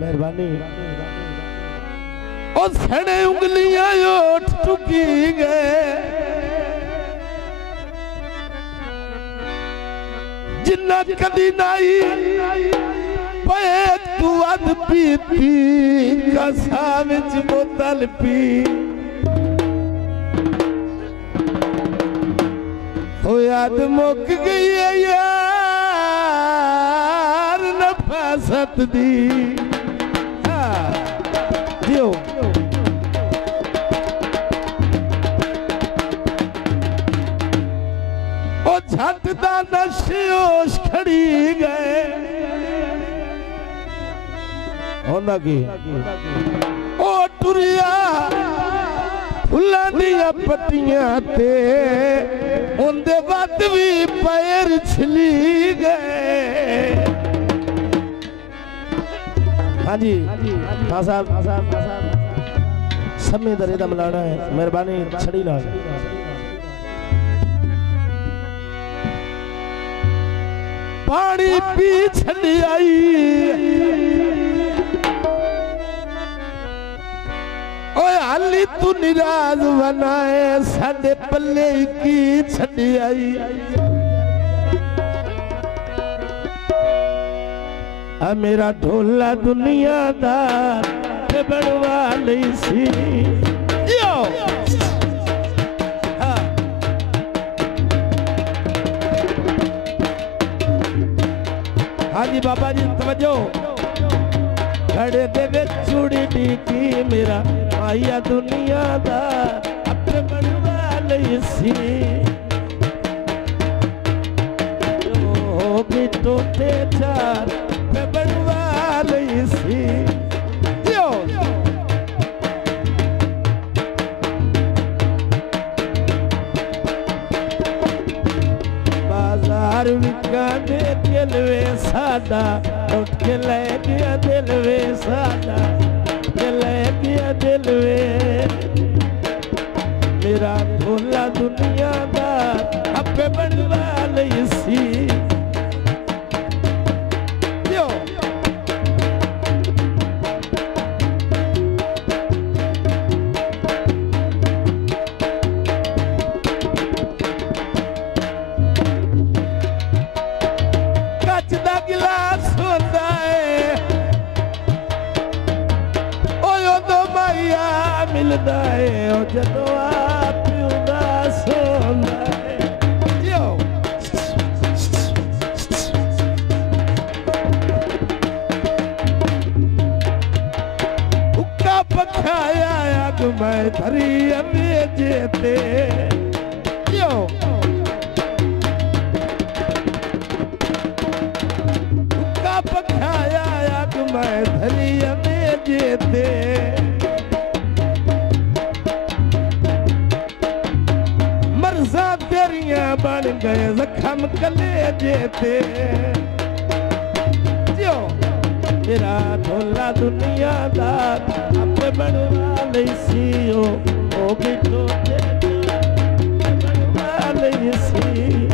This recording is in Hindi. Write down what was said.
मेहरबानी ओ सड़े उंगलियां उठ चुकी गए जिन्ना कदी नाई पे तू अध पीती कसा विच बोतल पी ओ याद मुक गई है यार नफासत दी जियो ओ झट दा नशोश खड़ी गए होंदा की ओ टुरिया फुल्लां दियां पत्तियां ते उंदे बाद भी पैर छिली गए। हाँ जी हाँ साहब समय दरे दा मिलाना है मेहरबानी छड़ी ना पानी पी छड़ी आई ओए हाली तू निराज बनाए साडे पल्ले की छड़ी आई आ मेरा ढोला दुनिया दा बनवा नहीं सी यो हाँ जी बाबा जी तवज्जो खड़े दे चूड़ी टीकी मेरा आया दुनिया दा अपने बनवा नहीं सी ओ भी टोटे चार पे बनवा नहीं सी यो बाजार विका दे दिलवे सादा उठ के ले गया दिलवे सादा ले गया दिलवे मेरा ढोला दुनिया दा अपे बनवा नहीं सी यो कच दा गिलास होंदा है मिलदा है ओ जदों आप उदास होंदा है यो हुक्का पखाया अग मैं धरी अमेजे ते यो हुक्का पखाया अग मैं धरी अमेजे ते बन गए जख्म कलेजे ते जो मेरा ढोला दुनिया दा अपने बनवा नहीं सी ओ भी टोटे बनवा नहीं सी